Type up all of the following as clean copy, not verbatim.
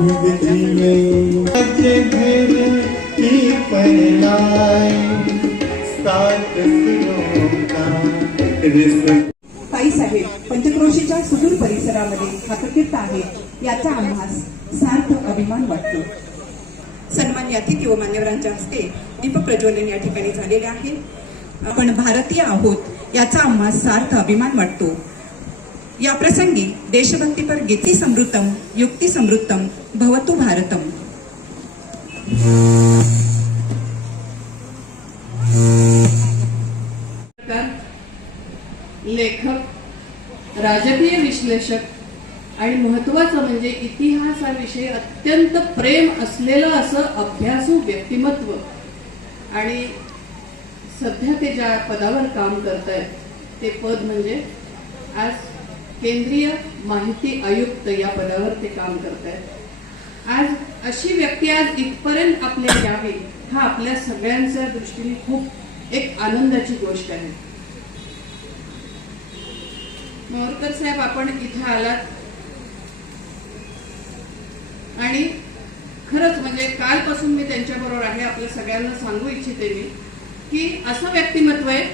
उगती गई घर की पहनाई सात सुरों का रिश्ता। ताई साहेब पंचक्रोशीच्या सुदूर परिसरामध्ये खातरकीर्त आहेत याचा आम्हास सार्थ अभिमान वाटतो। सन्मान्य अतिथी व मान्यवरांच्या हस्ते दीपक प्रज्वलन या ठिकाणी झालेले आहे। आपण भारतीय आहोत याचा आम्हास सार्थ अभिमान वाटतो। या प्रसंगी देशभक्तीपर गीती समृद्धम युक्ती समृद्धम भवतु भारतम। लेखक, राजकीय विश्लेषक आणि महत्त्वाचं म्हणजे इतिहास हा विषय अत्यंत प्रेम असलेलं असं अभ्यासू व्यक्तिमत्व आणि सध्या ते ज्या पदावर काम करतायत ते पद म्हणजे आज केंद्रीय माहिती आयुक्त या पदावर ते काम करतायत। आज अशी व्यक्ती आज इथपर्यंत आपल्या यावी हा आपल्या सगळ्यांच्या दृष्टीने खूप एक आनंदाची गोष्ट आहे। मोरकर साहेब आपण इथे आलात आणि खरंच म्हणजे कालपासून मी त्यांच्याबरोबर आहे। आपल्या सगळ्यांना सांगू इच्छिते मी की असं व्यक्तिमत्व आहे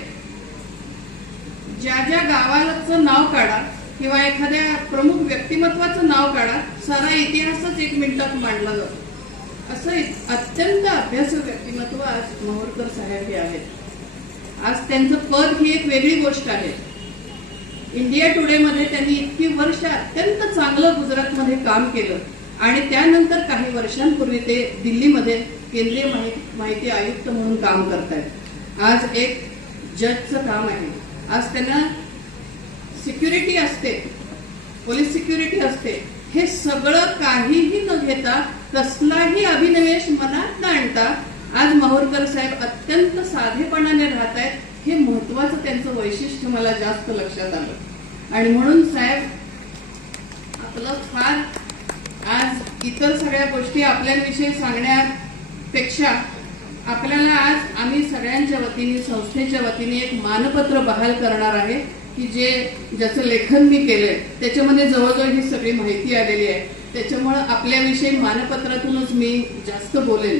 ज्या ज्या गावाचं नाव काढा किंवा एखाद्या प्रमुख व्यक्तिमत्वाचं नाव काढा सारा इतिहासच 1 मिनिटात मांडला जातो। असं अत्यंत अभ्यासू व्यक्तिमत्व आज मोरकर साहेब हे आहेत। आज त्यांचं पद ही एक वेगळी गोष्ट आहे। इंडिया टुडे मध्ये त्यांनी इतकी वर्ष अत्यंत चांगलं गुजरातमध्ये काम केलं आणि त्यानंतर काही वर्षांपूर्वी ते दिल्लीमध्ये केंद्रीय माहिती आयुक्त म्हणून काम करतायत। आज एक जजचं काम आहे। आज त्यांना सिक्युरिटी असते, पोलीस सिक्युरिटी असते, हे सगळं काहीही न घेता कसलाही अभिनिवेश मनात न आणता आज माहूरकर साहेब अत्यंत साधेपणाने राहत आहेत। हे महत्वाचं त्यांचं वैशिष्ट्य मला जास्त लक्षात आलं आणि म्हणून साहेब आपलं फार आज इतर सगळ्या गोष्टी आपल्याविषयी सांगण्यापेक्षा आपल्याला आज आम्ही सगळ्यांच्या वतीने संस्थेच्या वतीने एक मानपत्र बहाल करणार आहे की ज्याचं लेखन मी केलंय त्याच्यामध्ये जवळजवळ ही सगळी माहिती आलेली आहे। त्याच्यामुळे आपल्याविषयी मानपत्रातूनच मी जास्त बोलेन।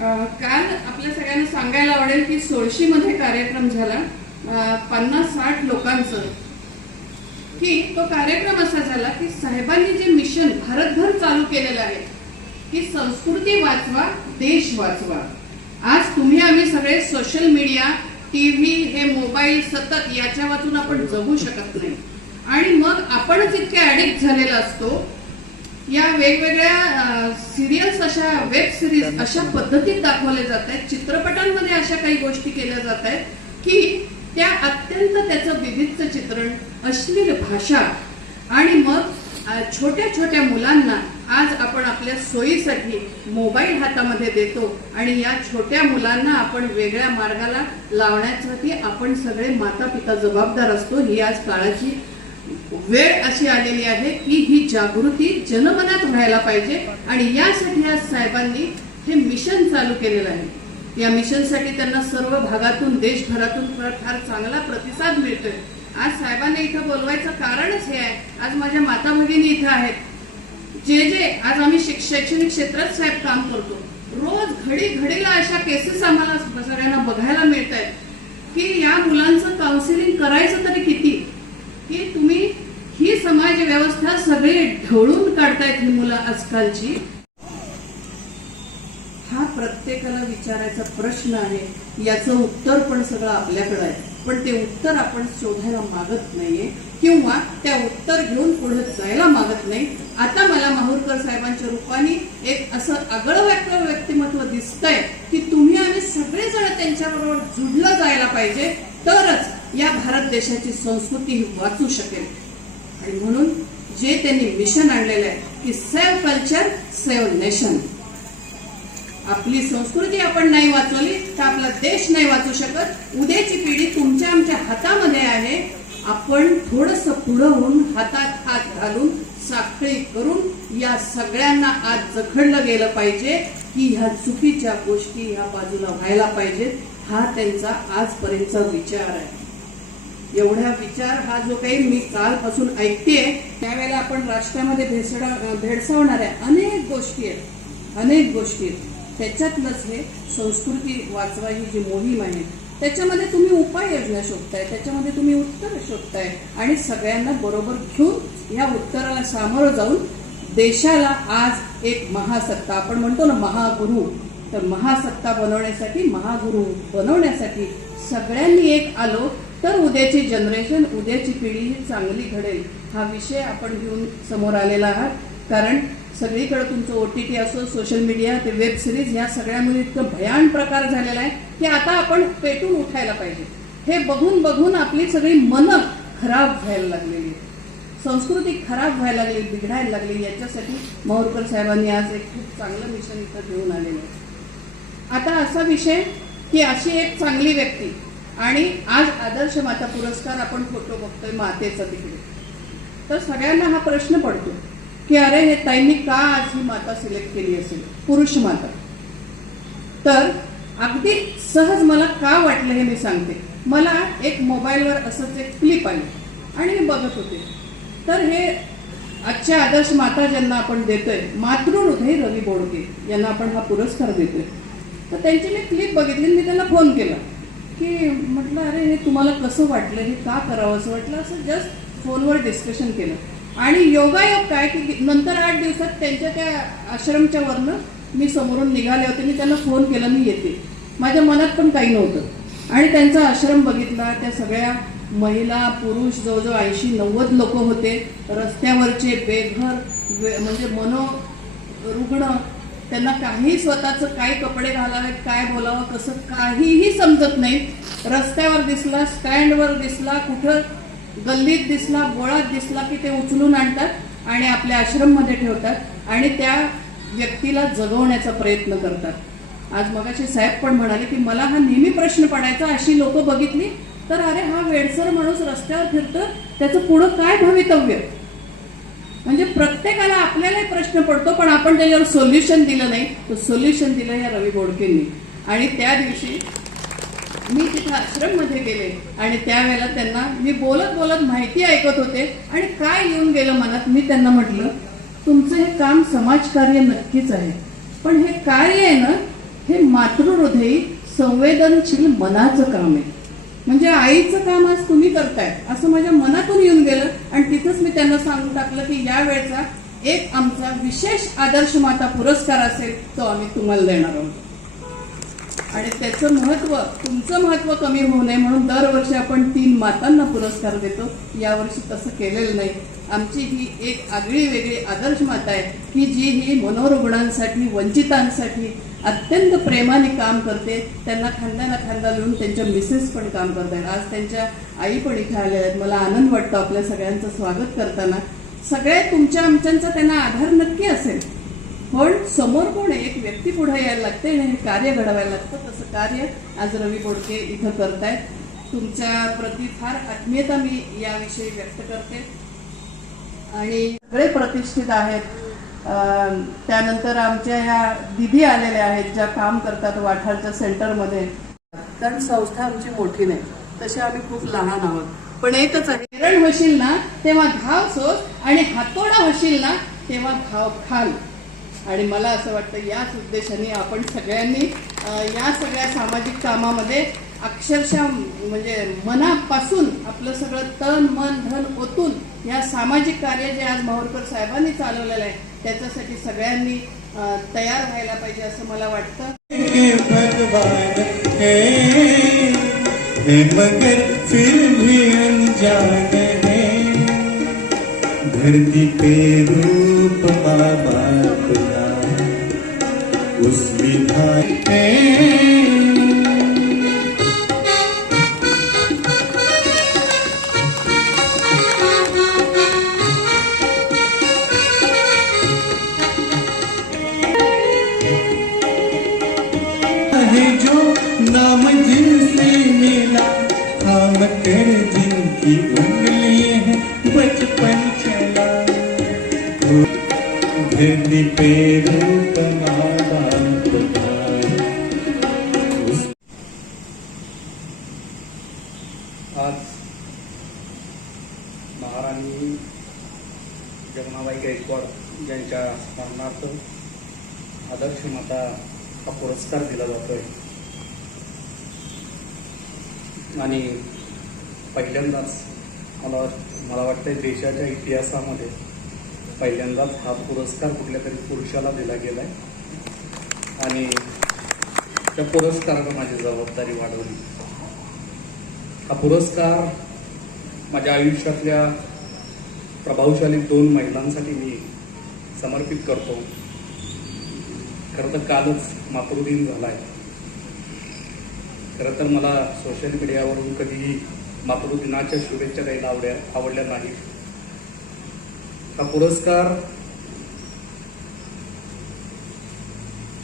काल आपल्या सगळ्यांना सांगायला आवडेल की सोळशीमध्ये कार्यक्रम झाला 50-60 लोकांचं की तो कार्यक्रम असा झाला की साहेबांनी जे मिशन भारतभर चालू केलेलं आहे की संस्कृती वाचवा देश वाचवा। आज तुम्ही आम्ही सगळे सोशल मीडिया टीव्ही हे मोबाईल सतत याच्या वाचून आपण जगू शकत नाही आणि मग आपणच इतके ऍडिक्ट झालेला असतो। या वेगवेगळ्या सिरियल्स अशा वेब सिरीज अशा पद्धतीत दाखवले जात आहेत, चित्रपटांमध्ये अशा काही गोष्टी केल्या जात आहेत की त्या अत्यंत त्याचं विविध चित्रण, अश्लील भाषा आणि मग छोट्या छोट्या मुलांना आज आपण आपल्या सोयीसाठी मोबाईल हातामध्ये देतो आणि या छोट्या मुलांना आपण वेगळ्या मार्गाला लावण्यासाठी आपण सगळे माता पिता जबाबदार असतो। ही आज काळाची वेळ अशी आलेली आहे की ही जागृती जनमनात व्हायला पाहिजे आणि यासाठी आज साहेबांनी हे मिशन चालू केलेलं आहे। या मिशनसाठी त्यांना सर्व भागातून देशभरातून फार चांगला प्रतिसाद मिळतोय। आज साहेबांना इथं बोलवायचं कारणच हे आहे। आज माझ्या माता भगिनी इथं आहेत जे आज आम्ही शैक्षणिक क्षेत्रात साहेब काम करतो। रोज घडीला अशा केसेस आम्हाला सगळ्यांना बघायला मिळत आहेत की या मुलांचं काउन्सिलिंग करायचं तरी किती की तुम्ही ही समाज व्यवस्था सगळे ढवळून काढतायत ही मुलं आजकालची। हा प्रत्येकाला विचारायचा प्रश्न आहे। याचं उत्तर पण सगळं आपल्याकडे आहे पण ते उत्तर आपण शोधायला मागत नाहीये किंवा त्या उत्तर घेऊन पुढे जायला मागत नाही। आता मला माहूरकर साहेबांच्या रूपाने एक असं आगळं व्यक्तिमत्व दिसतंय की तुम्ही आम्ही सगळेजण त्यांच्याबरोबर जुडलं जायला पाहिजे तरच या भारत देशाची संस्कृती ही वाचू शकेल। आणि म्हणून जे त्यांनी मिशन आणलेलं आहे की सेव्ह कल्चर सेव्ह नेशन। आपली संस्कृती आपण नाही वाचवली तर आपला देश नाही वाचू शकत। उद्याची पिढी तुमच्या आमच्या हातामध्ये आहे। आपण थोडस पुढे होऊन हातात हात घालून साखळी करून या सगळ्यांना आज जखडलं गेलं पाहिजे की ह्या चुकीच्या गोष्टी ह्या बाजूला व्हायला पाहिजेत। हा त्यांचा आजपर्यंतचा विचार आहे। एवढा विचार हा जो काही मी कालपासून ऐकतेय, त्यावेळेला आपण राष्ट्रामध्ये भेडसावणाऱ्या अनेक गोष्टी आहेत. त्याच्यातलंच हे संस्कृती वाचवा ही जी मोहीम आहे, त्याच्यामध्ये तुम्ही उपाययोजना शोधताय, त्याच्यामध्ये तुम्ही उत्तर शोधताय आणि सगळ्यांना बरोबर घेऊन या उत्तराला सामोरं जाऊन देशाला आज एक महासत्ता, आपण म्हणतो ना महागुरु, तर महासत्ता बनवण्यासाठी, महागुरु बनवण्यासाठी सगळ्यांनी एक आलो तर उद्याची जनरेशन, उद्याची पिढी ही चांगली घडेल. हा विषय आपण घेऊन समोर आलेला आहात. कारण सगळीकडे तुमचं OTT असो, सोशल मीडिया, ते वेब सिरीज, या सगळ्यामध्ये इतकं भयान प्रकार झालेला आहे की आता आपण पेटून उठायला पाहिजे. हे बघून बघून आपली सगळी मनं खराब व्हायला लागलेली, संस्कृती खराब व्हायला लागली, बिघडायला लागली. याच्यासाठी माहूरकर साहेबांनी आज एक खूप चांगलं मिशन इथं घेऊन आलेलं आहे. आता असा विषय की अशी एक चांगली व्यक्ती, आणि आज आदर्श माता पुरस्कार आपण फोटो बघतोय मातेचा तिकडे, तर सगळ्यांना हा प्रश्न पडतो की अरे हे ताईंनी का आज ही माता सिलेक्ट केली असेल, पुरुष माता. तर अगदी सहज मला का वाटलं हे मी सांगते. मला एक मोबाईलवर असंच एक क्लिप आली आणि मी बघत होते. तर हे आजच्या आदर्श माता ज्यांना आपण देतोय, मातृहृदय रवी बोडके यांना आपण हा पुरस्कार देतोय. तर त्यांची मी क्लिप बघितली, मी त्यांना फोन केला की म्हटलं अरे हे तुम्हाला कसं वाटलं, हे का करावं असं वाटलं. असं जस्ट फोनवर डिस्कशन केलं आणि योगायोग काय की नंतर 8 दिवसात त्यांच्या त्या आश्रमच्या वरनं मी समोरून निघाले होते. मी त्यांना फोन केला, मी येते. माझ्या मनात पण काही नव्हतं आणि त्यांचा आश्रम बघितला. त्या सगळ्या महिला पुरुष जवळजवळ 80-90 लोक होते. रस्त्यावरचे बेघर, म्हणजे मनोरुग्ण, त्यांना काही स्वतःचं काय कपडे घालावेत, काय बोलावं, कसं काहीही समजत नाही. रस्त्यावर दिसला, स्टँडवर दिसला, कुठं गल्लीत दिसला, बोळात दिसला की ते उचलून आणतात आणि आपल्या आश्रममध्ये ठेवतात आणि त्या व्यक्तीला जगवण्याचा प्रयत्न करतात. आज मगाशी साहेब पण म्हणाले की मला हा नेहमी प्रश्न पडायचा, अशी लोक बघितली तर अरे हा वेडसर माणूस रस्त्यावर फिरतो, त्याचं पुढं काय भवितव्य. म्हणजे प्रत्येकाला आपल्यालाही प्रश्न पडतो, पण आपण त्याच्यावर सोल्युशन दिलं नाही. तर सोल्युशन दिलं या रवी बोडकेंनी. आणि त्या दिवशी मी तिथं आश्रममध्ये गेले आणि त्यावेळेला त्यांना मी बोलत बोलत माहिती ऐकत होते आणि काय येऊन गेलं मनात. मी त्यांना म्हटलं तुमचं हे काम समाजकार्य नक्कीच आहे, पण हे कार्य आहे ना, हे मातृहृदयी संवेदनशील मनाचं काम आहे. म्हणजे आईचं काम आज तुम्ही करताय असं माझ्या मनातून येऊन गेलं. आणि तिथंच मी त्यांना सांगून टाकलं की या वेळचा एक आमचा विशेष आदर्श माता पुरस्कार असेल तो आम्ही तुम्हाला देणार आहोत. आणि त्याचं महत्व, तुमचं महत्व कमी होऊ नये म्हणून दरवर्षी आपण 3 मातांना पुरस्कार देतो. यावर्षी तसं केलेलं नाही. आमची ही एक आगळी वेगळी आदर्श माता आहे की जी ही मनोरुग्णांसाठी, वंचितांसाठी अत्यंत प्रेमाने काम करते. त्यांना खांद्याला खांदा लावून त्यांच्या मिसेस पण काम करतात. आज त्यांच्या आई पण इथे आलेल्या आहेत. मला आनंद वाटतो आपल्या सगळ्यांचं स्वागत करताना. सगळे तुमच्या आमच्यांचा त्यांना आधार नक्की असेल, पण समोर कोण एक व्यक्ती पुढे यायला लागते आणि हे कार्य घडवायला लागतं. तसं कार्य आज रवी बोडके इथं करतायत. तुमच्या प्रती फार आत्मीयता मी याविषयी व्यक्त करते. आणि सगळे प्रतिष्ठित आहेत. त्यानंतर आमच्या ह्या दिदी आलेल्या आहेत ज्या काम करतात वाठारच्या सेंटरमध्ये. कारण संस्था आमची मोठी नाही, तशी आम्ही खूप लहान आहोत, पण एकच आहे, हिरण होशील ना तेव्हा धाव सोस आणि हातोडा होशील ना तेव्हा धाव खाल. आणि मला असं वाटतं याच उद्देशाने आपण सगळ्यांनी या सगळ्या सामाजिक कामामध्ये अक्षरशः म्हणजे मनापासून आपलं सगळं तन मन धन ओतून या सामाजिक कार्य जे आज माहूरकर साहेबांनी चालवलेलं आहे त्याच्यासाठी सगळ्यांनी तयार व्हायला पाहिजे असं मला वाटतं. भगवान है मगर फिर भी अनजान है, धरती पे रूप माँ बाप का उस विधान है. जो नाम जिनसे मिला थाम कर जिनकी उंगली है बचपन चला, धरती पे रूप माँ बाप का. आज महाराणी जगनाबाई गायकवाड यांच्या स्मरणार्थ आदर्श माता हा पुरस्कार दिला जातोय आणि पहिल्यांदाच मला वाटतंय देशाच्या इतिहासामध्ये पहिल्यांदाच हा पुरस्कार कुठल्या तरी पुरुषाला दिला गेलाय आणि त्या पुरस्कारानं माझी जबाबदारी वाढवली. हा पुरस्कार माझ्या आयुष्यातल्या प्रभावशाली 2 महिलांसाठी मी समर्पित करतो. खरं तर कालच मातृदिन झालाय. खरं तर मला सोशल मीडियावरून कधीही मातृदिनाच्या शुभेच्छा द्यायला आवडल्या नाहीत. हा पुरस्कार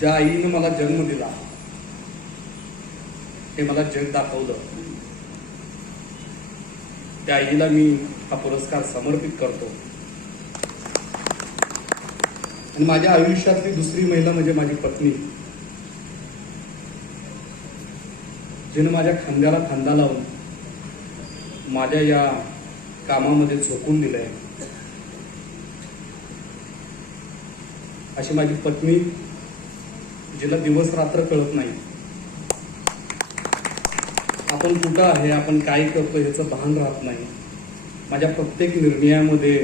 ज्या आईने मला जन्म दिला हे मला जग दाखवलं, त्या आईला मी हा पुरस्कार समर्पित करतो. आणि माझ्या आयुष्यातली दुसरी महिला म्हणजे माझी पत्नी, जिने माझ्या खांद्याला खांदा लावून माझ्या या कामामध्ये झोकून दिलंय. अशी माझी पत्नी, जिला दिवस रात्र कळत नाही, आपण कुठं आहे, आपण काय करतो याचं भान राहत नाही. माझ्या प्रत्येक निर्णयामध्ये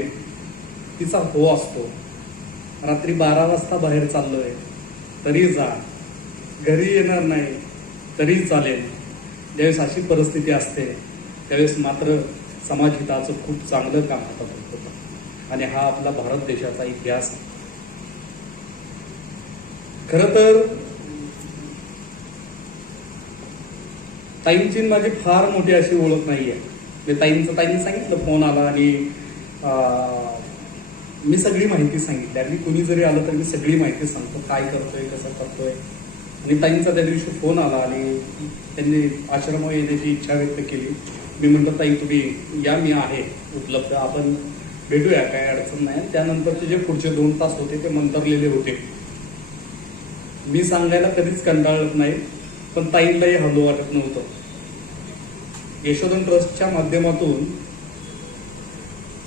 तिचा हो असतो. रात्री 12 वाजता बाहेर चाललोय तरी जा, घरी येणार नाही तरी चालेल. ज्यावेळेस अशी परिस्थिती असते त्यावेळेस मात्र समाजहिताचं खूप चांगलं काम हातात होतं आणि हा आपला भारत देशाचा इतिहास आहे. खरं तर ताईंची माझी फार मोठी अशी ओळख नाहीये. ताईंनी सांगितलं, फोन आला आणि मी सगळी माहिती सांगितली. आणि कुणी जरी आलं तर मी सगळी माहिती सांगतो, काय करतोय, कसं करतोय. आणि ताईंचा त्या दिवशी फोन आला आणि त्यांनी आश्रमावर येण्याची इच्छा व्यक्त केली. मी म्हटलं, ताई तुम्ही या, मी आहे उपलब्ध, आपण भेटूया, काय अडचण नाही. त्यानंतरचे जे पुढचे 2 तास होते ते मंतरलेले होते. मी सांगायला कधीच कंटाळत नाही, पण ताईंलाही हलू वाटत नव्हतं. यशोधन ट्रस्टच्या माध्यमातून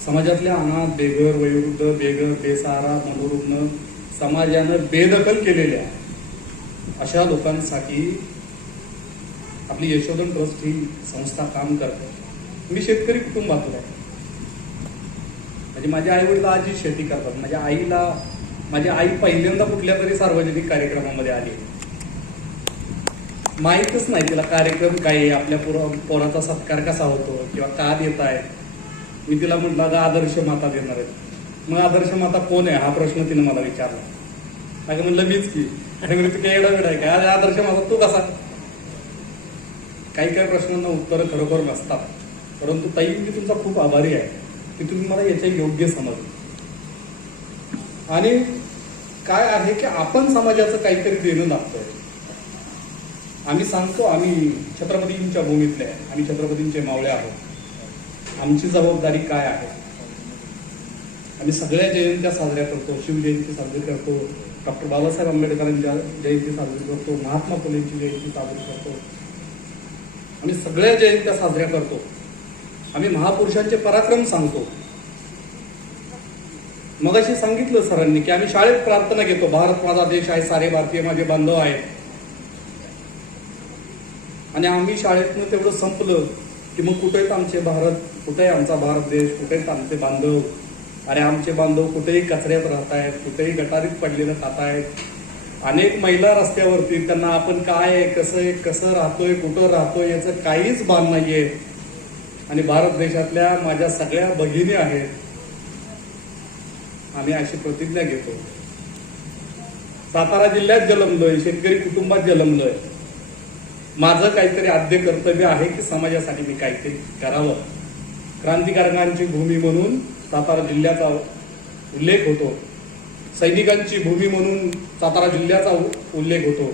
समाजातल्या अनाथ, बेघर, वयोवृद्ध, बेसहारा, मनोरुग्ण, समाजानं बेदखल केलेल्या अशा लोकांसाठी आपली यशोधन ट्रस्ट ही संस्था काम करते. मी शेतकरी कुटुंबातला आहे. म्हणजे माझे आई वडील आजी शेती करतात. माझी आई पहिल्यांदा कुठल्या तरी सार्वजनिक कार्यक्रमामध्ये आली. माहीतच नाही तिला कार्यक्रम काय आहे, आपल्या पोराचा सत्कार कसा होतो किंवा का देत आहे. मी तिला म्हटलं, अगं आदर्श माता देणार आहेत. मग आदर्श माता कोण आहे हा प्रश्न तिने मला विचारला. अगं म्हणलं मीच की. आणि म्हणजे तू एवढा वेळ आहे का, आदर्श माता तू कसा. काही काही प्रश्नांना उत्तरं खरोखर नसतात. परंतु ताई, मी तुमचा खूप आभारी आहे की तुम्ही मला याच्या योग्य समजलं. आणि काय आहे की आपण समाजाचं काहीतरी देणं लागतोय. आम्ही सांगतो आम्ही छत्रपतींच्या भूमीतले आहे, आम्ही छत्रपतींचे मावळे आहोत. आमची जबाबदारी काय आहे. आम्ही सगळ्या जयंत्या साजऱ्या करतो. शिवजयंती साजरी करतो, डॉक्टर बाबासाहेब आंबेडकरांच्या जयंती साजरी करतो, महात्मा फुलेंची जयंती साजरी करतो. आम्ही सगळ्या जयंत्या साजऱ्या करतो. आम्ही महापुरुषांचे पराक्रम सांगतो. मगाशी सांगितलं सरांनी की आम्ही शाळेत प्रार्थना घेतो, भारत माझा देश आहे, सारे भारतीय माझे बांधव आहेत. आणि आम्ही शाळेतनं तेवढं संपलं की मग कुठे आहेत आमचे भारत, कुठे आहे आमचा भारत देश, कुठे आहेत आमचे बांधव. अरे आमचे बांधव कुठेही कचऱ्यात राहत आहेत, कुठेही गटारीत पडलेलं खात आहेत. अनेक महिला रस्त्यावरती, त्यांना आपण काय आहे, कसं राहतोय, कुठं राहतोय याचं काहीच भान नाहीये. आणि भारत देशातल्या माझ्या सगळ्या भगिनी आहेत. आम्ही अशी प्रतिज्ञा घेतो. सातारा जिल्ह्यात जन्मलोय, शेतकरी कुटुंबात जन्मलोय. माझं काहीतरी आद्य कर्तव्य आहे की समाजासाठी मी काहीतरी करावं. क्रांतिकारकांची भूमी म्हणून सातारा जिल्ह्याचा उल्लेख होतो. सैनिकांची भूमी म्हणून सातारा जिल्ह्याचा उल्लेख होतो.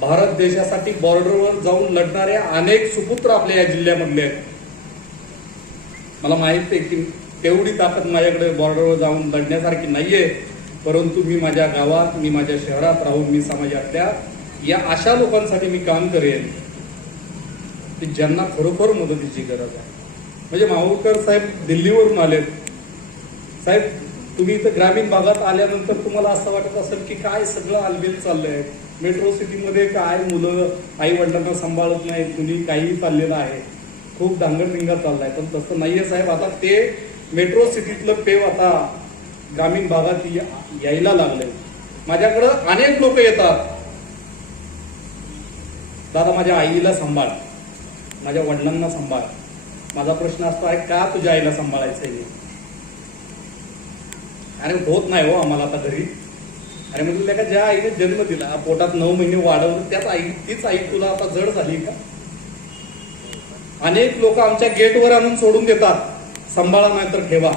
भारत देशासाठी बॉर्डरवर जाऊन लढणारे अनेक सुपुत्र आपल्या या जिल्ह्यामधले आहेत. मला माहित आहे की तेवढी ताकद माझ्याकडे बॉर्डरवर जाऊन लढण्यासारखी नाहीये. परंतु मी माझ्या गावात, मी माझ्या शहरात राहून मी समाजातल्या या अशा लोकांसाठी मी काम करेन की ज्यांना खरोखर मदतीची गरज आहे. म्हणजे माहूरकर साहेब दिल्लीवरून आलेत. साहेब तुम्ही इथं ग्रामीण भागात आल्यानंतर तुम्हाला असं वाटत असेल की काय सगळं आलबेल चाललंय, मेट्रो सिटीमध्ये काय मुलं आई वडिलांना सांभाळत नाहीत, मुली काही चाललेलं आहे, खूप धांगडधिंगा चाललाय. पण तसं नाहीये साहेब. आता ते मेट्रो सिटीतलं पेव आता ग्रामीण भागात यायला लागलंय. माझ्याकडं अनेक लोक येतात, दादा माझ्या आईला सांभाळ, माझ्या वडिलांना सांभाळ. माझा प्रश्न असतो आहे का तुझ्या आईला सांभाळायचंय? अरे होत नाही हो आम्हाला आता घरी. अरे म्हणजे का ज्या आईने जन्म दिला, पोटात 9 महिने वाढवलं, त्याच आई, तीच आई तुला आता जड झाली का? अनेक लोक आमच्या गेटवर आणून सोडून देतात, सांभाळा नाही तर ठेवा.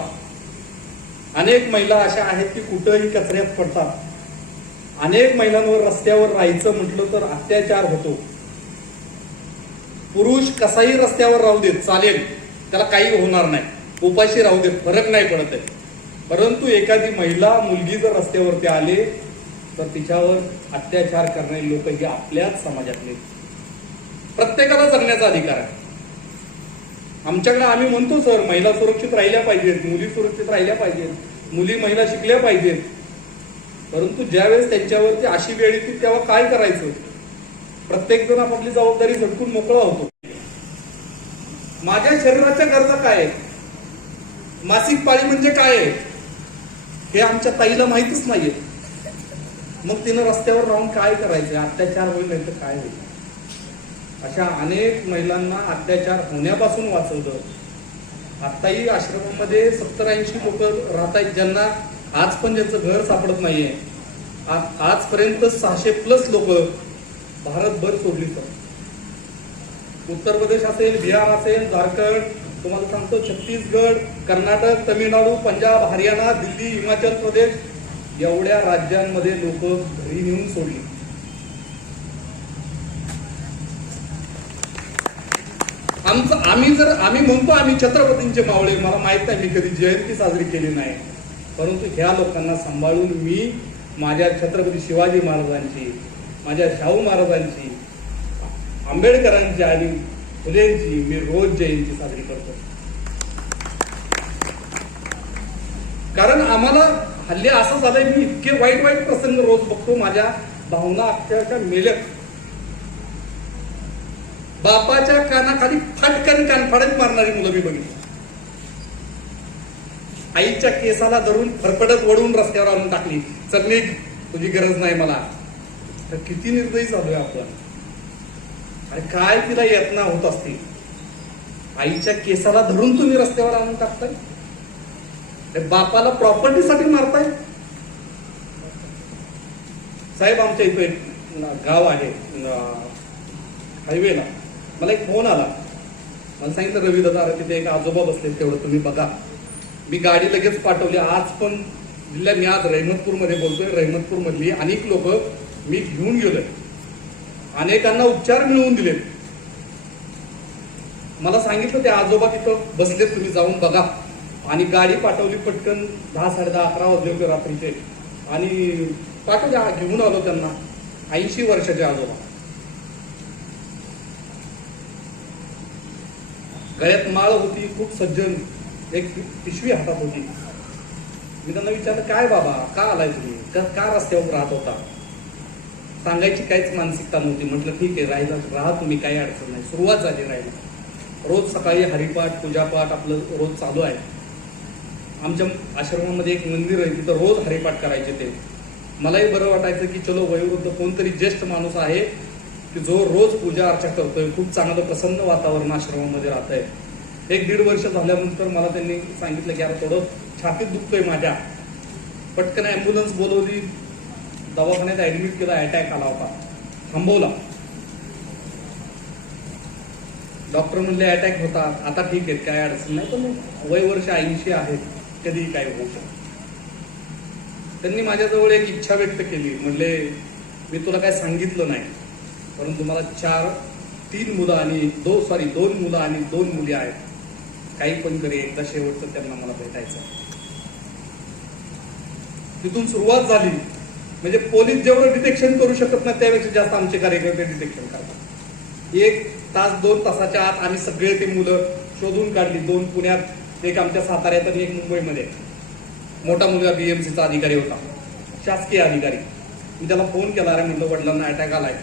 अनेक महिला अशा आहेत की कुठंही कचऱ्यात पडतात. अनेक महिलांवर रस्त्यावर राहायचं म्हटलं तर अत्याचार होतो. पुरुष कसाही रस्त्यावर राहू देत चालेल, त्याला काही होणार नाही, उपाशी राहू देत, फरक नाही पडत आहे. परंतु एखादी महिला, मुलगी जर रस्त्यावरती आले तर तिच्यावर अत्याचार करणारे लोक हे आपल्याच समाजातले. प्रत्येकाला जगण्याचा अधिकार आहे. आमच्याकडे आम्ही म्हणतो सर महिला सुरक्षित राहिल्या पाहिजेत, मुली सुरक्षित राहिल्या पाहिजेत, मुली महिला शिकल्या पाहिजेत. परंतु ज्यावेळेस त्यांच्यावरती अशी वेळ येते तेव्हा काय करायचं? प्रत्येक जण आपली जबाबदारी झटकून मोकळा होतो. माझ्या शरीराच्या गरजा काय आहेत, मासिक पाळी म्हणजे काय आहे, हे आमच्या ताईला माहितीच नाहीये. मग तिनं रस्त्यावर राहून काय करायचं? अत्याचार होईल नाही तर काय होईल? अशा अनेक महिलांना अत्याचार होण्यापासून वाचवलं. आताही आश्रमामध्ये 70-80 लोक राहत आहेत ज्यांना आज पण ज्यांचं घर सापडत नाहीये. आजपर्यंत 600+ लोक भारतभर सोडली. तर उत्तर प्रदेश असेल, बिहार असेल, झारखंड, तुम्हाला सांगतो छत्तीसगड, कर्नाटक, तमिळनाडू, पंजाब, हरियाणा, दिल्ली, हिमाचल प्रदेश, एवढ्या राज्यांमध्ये लोक घरी नेऊन सोडली. आम्ही म्हणतो आम्ही छत्रपतींचे मावळे, मला माहित नाही मी कधी जयंती साजरी केली नाही, परंतु ह्या लोकांना सांभाळून मी माझ्या छत्रपती शिवाजी महाराजांची, माझ्या शाहू महाराजांची, आंबेडकरांची आणि फुलेंची मी रोज जयंती साजरी करतो. कारण आम्हाला हल्ली असं झालंय, मी इतके वाईट वाईट प्रसंग रोज बघतो, माझ्या भावना अक्षरशः मेल्या. बापाच्या कानाखाली फटकन कानफाडत मारणारी मुलं मी बघितली. आईच्या केसाला धरून फरफडत वळून रस्त्यावर आणून टाकली, चल निघ, तुझी गरज नाही मला. तर किती निर्दयी झालोय आपण. आणि काय तिला यातना होत असते. आईच्या केसाला धरून तुम्ही रस्त्यावर आणून टाकताय, बापाला प्रॉपर्टीसाठी मारताय. साहेब आमच्या इथं एक गाव आहे हायवेला, मला एक फोन आला. मला सांगितलं रवी दादा तिथे एक आजोबा बसले, तेवढं तुम्ही बघा. मी गाडी लगेच पाठवली. आज पण जिल्ह्यात, मी आज रहमतपूरमध्ये बोलतोय, रहमतपूर मधली अनेक लोक मी घेऊन गेलोय, अनेकांना उपचार मिळवून दिले. मला सांगितलं ते आजोबा तिथं बसलेत, तुम्ही जाऊन बघा. आणि गाडी पाठवली पटकन. 10, 10:30, 11 वाजले होते रात्रीचे, आणि पाठवले, घेऊन आलो त्यांना. 80 वर्षाचे आजोबा, गळ्यात माळ होती, खूप सज्जन, एक पिशवी हातात होती. मी त्यांना विचारलं काय बाबा, का आलाय तुम्ही, का रस्त्यावर राहत होता? सांगायची काहीच मानसिकता नव्हती. म्हटलं ठीक आहे, राहा तुम्ही, काही अडचण नाही. सुरुवात झाली राहायला. रोज सकाळी हरिपाठ, पूजापाठ आपलं रोज चालू आहे. आमच्या आश्रमामध्ये एक मंदिर आहे, तिथं रोज हरिपाठ करायचे ते. मलाही बरं वाटायचं की चलो वयोवृद्ध कोणतरी ज्येष्ठ माणूस आहे की जो रोज पूजा अर्चा करतोय, खूप चांगलं प्रसन्न वातावरण आश्रमामध्ये राहत आहे. 1-1.5 वर्ष झाल्यानंतर मला त्यांनी सांगितलं की आता थोडं छातीत दुखतोय माझ्या. पटकन ॲम्ब्युलन्स बोलवली, दवाखान्यात ऍडमिट केला, अटॅक आला होता, थांबवला. डॉक्टर म्हणले अटॅक होता, आता ठीक आहे, काय अडचण नाही, पण वय वर्ष 80 आहेत, कधीही काय होऊ शकतं. त्यांनी माझ्याजवळ एक इच्छा व्यक्त केली. म्हणले मी तुला काय सांगितलं नाही, परंतु मला 2 मुलं आणि 2 मुलं आणि 2 मुली आहेत. काही पण करी, एकदा शेवटचं त्यांना मला भेटायचं. तिथून सुरुवात झाली. म्हणजे पोलीस जेवढं डिटेक्शन करू शकत नाही त्यापेक्षा जास्त आमचे कार्यकर्ते डिटेक्शन करतात. 1 तास 2 तासाच्या आत आम्ही सगळे ते मुलं शोधून काढली. 2 पुण्यात, एक आमच्या साताऱ्यात आणि एक मुंबईमध्ये. मोठा मुलगा BMCचा अधिकारी होता, शासकीय अधिकारी. मी त्याला फोन केला, अरे म्हटलं वडिलांना अटॅक आलाय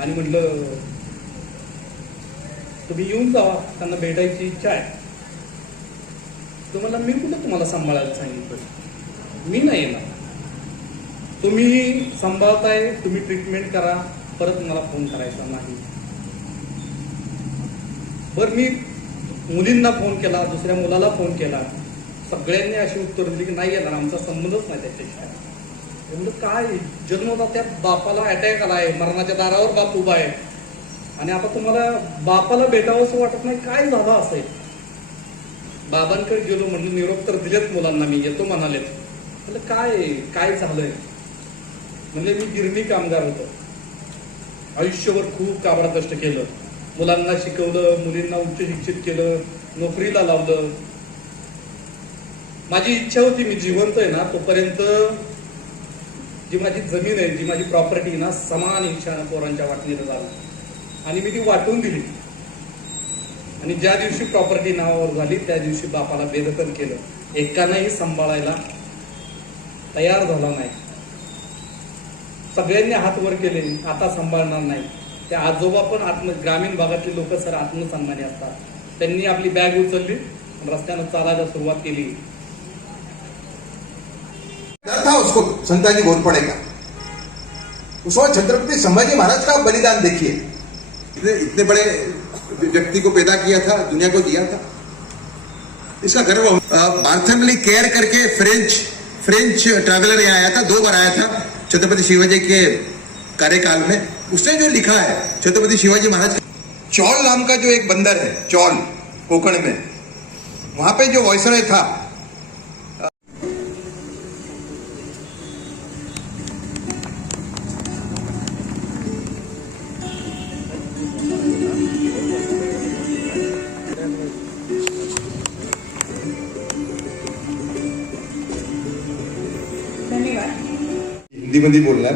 आणि म्हटलं तुम्ही येऊन जावा, त्यांना भेटायची इच्छा आहे. तो म्हणला मी कुठं तुम्हाला सांभाळायला सांगितलं, मी नाही येणार, तुम्ही सांभाळताय, तुम्ही ट्रीटमेंट करा, परत मला फोन करायचा नाही. बरं मी मुलींना फोन केला, दुसऱ्या मुलाला फोन केला, सगळ्यांनी अशी उत्तर दिली की नाही येणार, आमचा संबंधच नाही त्याच्याशी. म्हणजे काय जन्मता त्या बापाला अटॅक आलाय, मरणाच्या दारावर बाप उभा आहे आणि आता तुम्हाला बापाला भेटावं असं वाटत नाही, काय झालं असेल. बाबांकडे गेलो, म्हणलं निरोप तर दिलेत मुलांना, मी येतो म्हणालेत. म्हणलं काय झालंय. म्हणजे मी गिरणी कामगार होतो, आयुष्यभर खूप काबाड कष्ट केलं, मुलांना शिकवलं, मुलींना उच्च शिक्षित केलं, नोकरीला लावलं. माझी इच्छा होती मी जिवंत आहे ना तोपर्यंत जी माझी जमीन आहे, जी माझी प्रॉपर्टी ना, समान इच्छानं पोरांच्या वाटणीला झालं आणि मी ती वाटून दिली. आणि ज्या दिवशी प्रॉपर्टी नावावर झाली त्या दिवशी बापाला बेदखल केलं, एकालाही सांभाळायला तयार झाला नाही. सगळ्यांनी हात वर केले, आता सांभाळणार नाही. ते आजोबा पण ग्रामीण भागातले लोक सर आत्मसन्मानी असतात, त्यांनी आपली बॅग उचलली, रस्त्यानं चालायला सुरुवात केली. डर था उसको संताजी घोरपड़े का. उस वक्त छत्रपति संभाजी महाराज का बलिदान देखिए, इतने बड़े व्यक्ति को पैदा किया था, दुनिया को दिया था, इसका गर्व. मार्क फैमिली केयर करके फ्रेंच ट्रैवलर यहाँ आया था, 2 बार आया था छत्रपति शिवाजी के कार्यकाल में. उसने जो लिखा है छत्रपति शिवाजी महाराज, चौल नाम का जो एक बंदर है, चौल कोकण में, वहां पे जो वॉइसरॉय था, धन्यवाद. हिंदीमध्ये बोलणार,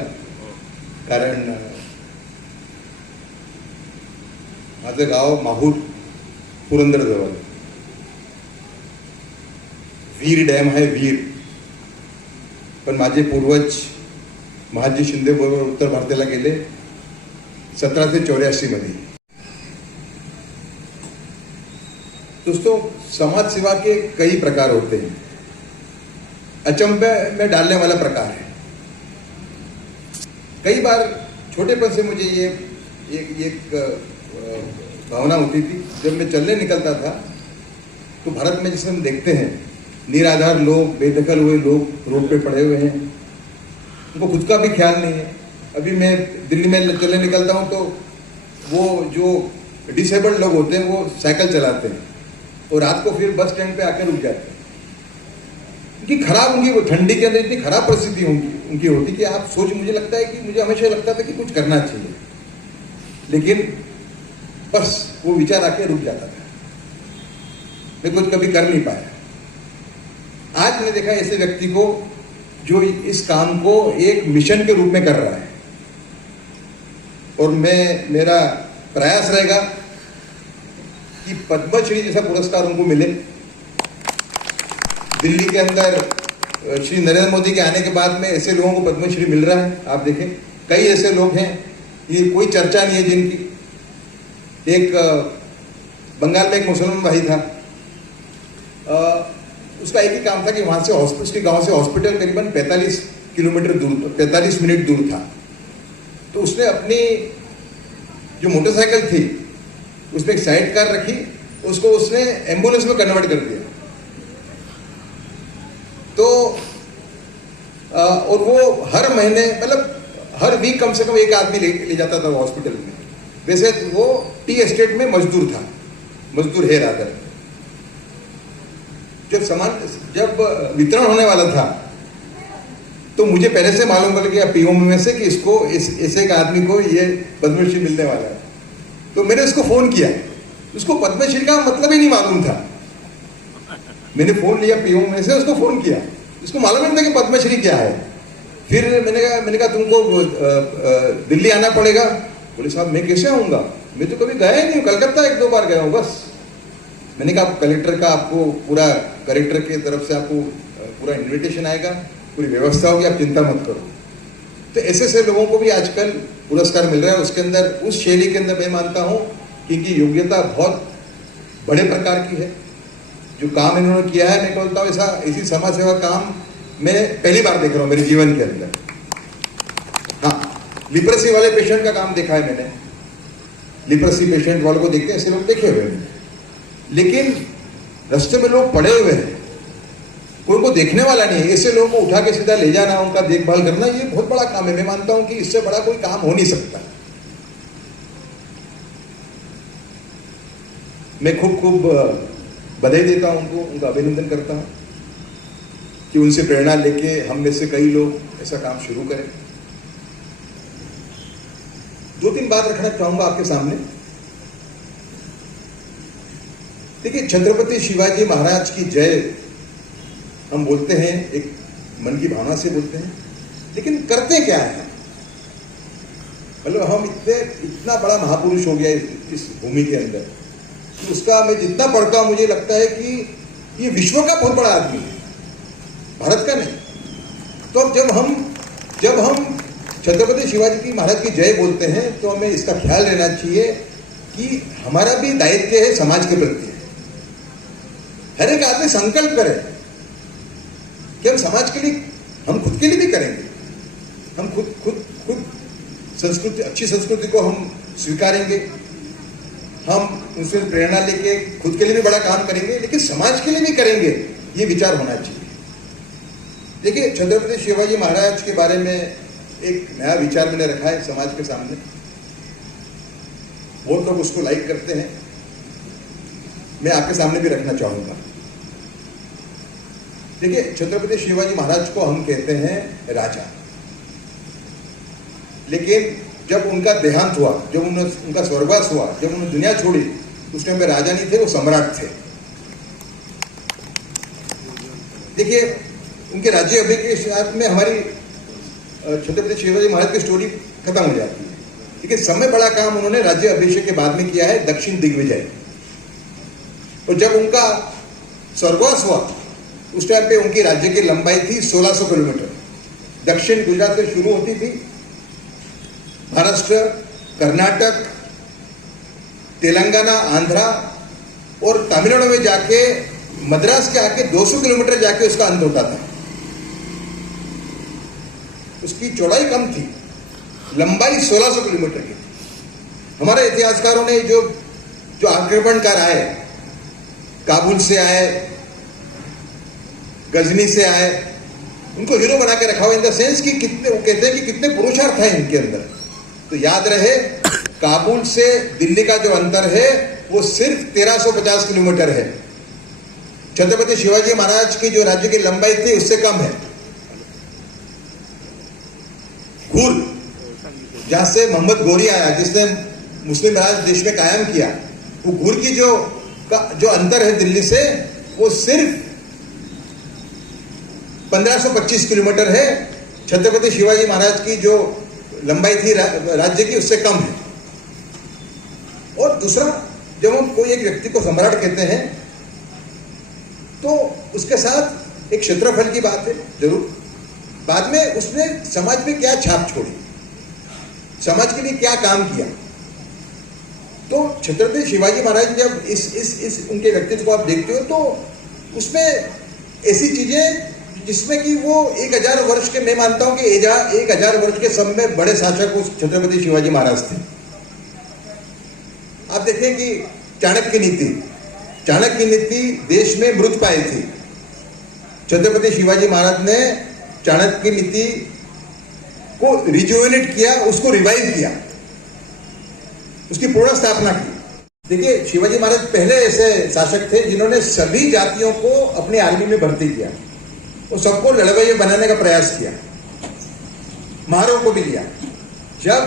कारण माझं गाव माहूर पुरंदरजवळ. वीर डॅम आहे, वीर. पण माझे पूर्वज महाजी शिंदे बरोबर उत्तर भारताला गेले 1784 मध्ये. दोस्तों, समाज सेवा के कई प्रकार होते हैं, अचंभे में डालने वाला प्रकार है. कई बार छोटेपन से मुझे ये एक भावना होती थी, जब मैं चलने निकलता था तो भारत में जिसे हम देखते हैं, निराधार लोग, बेदखल हुए लोग रोड पे पड़े हुए हैं, उनको खुद का भी ख्याल नहीं है. अभी मैं दिल्ली में चलने निकलता हूँ तो वो जो डिसेबल्ड लोग होते हैं वो साइकिल चलाते हैं और रात को फिर बस स्टैंड पे आकर रुक जाते हैं. उनकी खराब, उनकी वो ठंडी के अंदर इतनी खराब परिस्थिति उनकी होती कि आप सोच, मुझे लगता है कि मुझे हमेशा लगता था कि कुछ करना चाहिए, लेकिन बस वो विचार आके रुक जाता था, मैं कुछ कभी कर नहीं पाया. आज मैंने देखा ऐसे व्यक्ति को जो इस काम को एक मिशन के रूप में कर रहा है, और मेरा प्रयास रहेगा कि पद्मश्री जैसा पुरस्कार उनको मिले. दिल्ली के अंदर श्री नरेंद्र मोदी के आने के बाद में ऐसे लोगों को पद्मश्री मिल रहा है. आप देखें, कई ऐसे लोग हैं, ये कोई चर्चा नहीं है जिनकी. एक बंगाल में एक मुसलमान भाई था, उसका एक ही काम था कि वहां से उसके गांव से हॉस्पिटल करीबन 45 किलोमीटर दूर, 45 मिनट दूर था. तो उसने अपनी जो मोटरसाइकिल थी उसमें एक साइड कार रखी, उसको उसने एम्बुलेंस में कन्वर्ट कर दिया. तो और वो हर महीने, मतलब हर वीक कम से कम एक आदमी ले जाता था हॉस्पिटल में. वैसे वो टी एस्टेट में मजदूर है रादर. जब वितरण होने वाला था तो मुझे पहले से मालूम पड़ गया पीओ में से कि इसको ऐसे एक आदमी को ये पद्मश्री मिलने वाला है. तो मैंने उसको फोन किया, उसको पद्मश्री का मतलब ही नहीं मालूम था. मैंने फोन लिया पीओ में से, उसको फोन किया, उसको मालूम नहीं था कि पद्मश्री क्या है. फिर मैंने कहा तुमको दिल्ली आना पड़ेगा. बोले साहब मैं कैसे आऊंगा, मैं तो कभी गया ही नहीं हूँ, कलकत्ता 1-2 बार गया हूँ बस. मैंने कहा कलेक्टर का आपको पूरा कलेक्टर की तरफ से आपको पूरा इन्विटेशन आएगा, पूरी व्यवस्था होगी, आप चिंता मत करो। तो ऐसे ऐसे लोगों को भी आजकल पुरस्कार मिल रहा है। उसके अंदर उस शैली के अंदर मैं मानता हूँ कि इनकी योग्यता बहुत बड़े प्रकार की है। जो काम इन्होंने किया है, मैं बोलता हूँ ऐसा इसी समाज सेवा काम मैं पहली बार देख रहा हूँ मेरे जीवन के अंदर। हाँ, लिप्रेसी वाले पेशेंट का काम देखा है मैंने, लिप्रेसी पेशेंट वालों को देखते हैं, ऐसे लोग देखे हुए हैं। लेकिन रास्ते में लोग पड़े हुए हैं, कोई उनको देखने वाला नहीं है, ऐसे लोगों को उठा के सीधा ले जाना, उनका देखभाल करना, ये बहुत बड़ा काम है। मैं मानता हूं कि इससे बड़ा कोई काम हो नहीं सकता। मैं खूब बधाई देता हूं उनको, उनका अभिनंदन करता हूं कि उनसे प्रेरणा लेके हम में से कई लोग ऐसा काम शुरू करें। 2-3 बात रखना चाहूंगा आपके सामने। देखिए, छत्रपति शिवाजी महाराज की जय हम बोलते हैं, एक मन की भावना से बोलते हैं, लेकिन करते क्या है? मतलब हम इतना बड़ा महापुरुष हो गया इस भूमि के अंदर कि उसका मैं जितना पढ़ता हूं मुझे लगता है कि ये विश्व का बहुत बड़ा आदमी है, भारत का नहीं। तो अब जब हम छत्रपति शिवाजी की महाराज की जय बोलते हैं तो हमें इसका ख्याल रहना चाहिए कि हमारा भी दायित्व है समाज के प्रति। हर एक आदमी संकल्प करे कि हम समाज के लिए, हम खुद के लिए भी करेंगे। हम खुद संस्कृति, अच्छी संस्कृति को हम स्वीकारेंगे, हम उनसे प्रेरणा लेके खुद के लिए भी बड़ा काम करेंगे, लेकिन समाज के लिए भी करेंगे, ये विचार होना चाहिए। देखिए, छत्रपति शिवाजी महाराज के बारे में एक नया विचार मैंने रखा है समाज के सामने। बहुत लोग उसको लाइक करते हैं, मैं आपके सामने भी रखना चाहूंगा। देखिए, छत्रपति शिवाजी महाराज को हम कहते हैं राजा, लेकिन जब उनका देहांत हुआ, जब उनका स्वर्गवास हुआ, जब उन्होंने दुनिया छोड़ी, उस टाइम में राजा नहीं थे, वो सम्राट थे। देखिए, उनके राज्य अभिषेक में हमारी छत्रपति शिवाजी महाराज की स्टोरी खत्म हो जाती है, लेकिन समय बड़ा काम उन्होंने राज्य अभिषेक के बाद में किया है, दक्षिण दिग्विजय। और जब उनका स्वर्गवास हुआ उस टाइम पे उनकी राज्य की लंबाई थी 1600 किलोमीटर। दक्षिण गुजरात से शुरू होती थी, महाराष्ट्र, कर्नाटक, तेलंगाना, आंध्रा और तमिलनाडु में जाके मद्रास के आके 200 किलोमीटर जाके उसका अंत होता था। उसकी चौड़ाई कम थी, लंबाई 1600 किलोमीटर की थी। हमारे इतिहासकारों ने जो आक्रमणकार आए, काबुल से आए, गजनी से आए, उनको हीरो बना के रखा हुआ, इन द सेंस कि कितने, वो कहते हैं कि कितने पुरुषार्थ है इनके अंदर। तो याद रहे, काबुल से दिल्ली का जो अंतर है वो सिर्फ 1350 किलोमीटर है। छत्रपति शिवाजी महाराज की जो राज्य की लंबाई थी उससे कम है। घूर, जहां से मोहम्मद गोरी आया, जिसने मुस्लिम राज देश में कायम किया, वो घूर की जो अंतर है दिल्ली से, वो सिर्फ 1525 किलोमीटर है। छत्रपति शिवाजी महाराज की जो लंबाई थी राज्य की, उससे कम है। और दूसरा, जब हम कोई एक व्यक्ति को सम्राट कहते हैं तो उसके साथ एक क्षेत्रफल की बात है जरूर, बाद में उसने समाज में क्या छाप छोड़ी, समाज के लिए क्या काम किया। तो छत्रपति शिवाजी महाराज जब इस उनके व्यक्तित्व को आप देखते हो तो उसमें ऐसी चीजें जिसमें कि वो 1000 वर्ष के, मैं मानता हूं कि 1000 वर्ष के समय में बड़े शासक उस छत्रपति शिवाजी महाराज थे। आप देखें कि चाणक्य नीति देश में मृत पाई थी। छत्रपति शिवाजी महाराज ने चाणक्य नीति को रिजुवेनेट किया, उसको रिवाइव किया, उसकी पूर्ण स्थापना की। देखिए, शिवाजी महाराज पहले ऐसे शासक थे जिन्होंने सभी जातियों को अपनी आर्मी में भर्ती किया और सबको लड़वैये बनाने का प्रयास किया, महारों को भी लिया। जब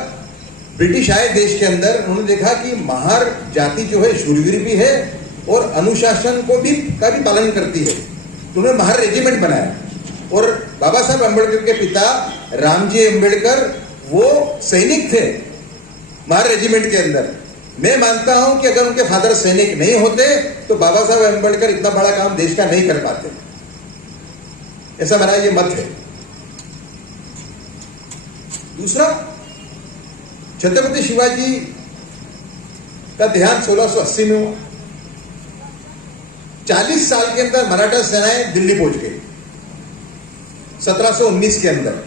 ब्रिटिश आए देश के अंदर, उन्होंने देखा कि महार जाति जो है शूरवीर भी है और अनुशासन का भी पालन करती है, तो उन्होंने महार रेजिमेंट बनाया। और बाबा साहब अम्बेडकर के पिता रामजी अम्बेडकर वो सैनिक थे महार रेजिमेंट के अंदर। मैं मानता हूं कि अगर उनके फादर सैनिक नहीं होते तो बाबा साहब अम्बेडकर इतना बड़ा काम देश का नहीं कर पाते। ऐसा मेरा ये मत है। दूसरा, छत्रपति शिवाजी का देहांत 1680 में हुआ। 40 साल के अंदर मराठा सेनाएं दिल्ली पहुंच गई। 1719 के अंदर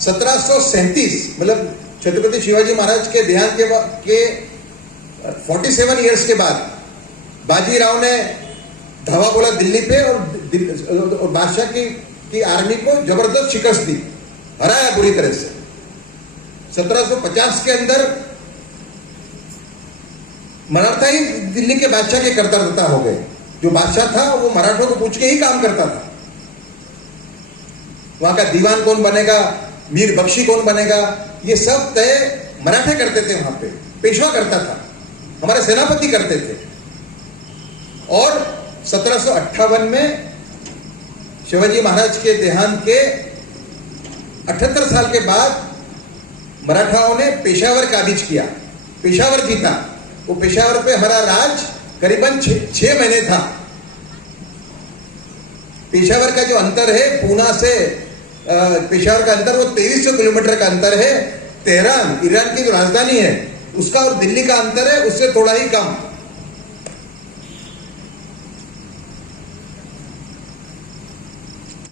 1737 मतलब छत्रपति शिवाजी महाराज के देहांत के 47 इयर्स के बाद बाजीराव ने धावा बोला दिल्ली पे और बादशाह की आर्मी को जबरदस्त शिकस्त दी, हराया बुरी तरह से। 1750 के अंदर मराठा ही दिल्ली के बादशाह के कर्ताधर्ता हो गए। जो बादशाह था वो मराठों को पूछ के ही काम करता था। वहां का दीवान कौन बनेगा, मीर बख्शी कौन बनेगा, ये सब तय मराठे करते थे। वहां पे पेशवा करता था, हमारे सेनापति करते थे। और 1758 में शिवाजी महाराज के देहांत के 78 साल के बाद मराठाओं ने पेशावर काबिज किया, पेशावर जीता। वो पेशावर पे हमारा राज करीबन 6 महीने था। पेशावर का जो अंतर है पूना से पेशावर का अंतर वो 2300 किलोमीटर का अंतर है। तेहरान ईरान की जो राजधानी है उसका और दिल्ली का अंतर है उससे थोड़ा ही कम।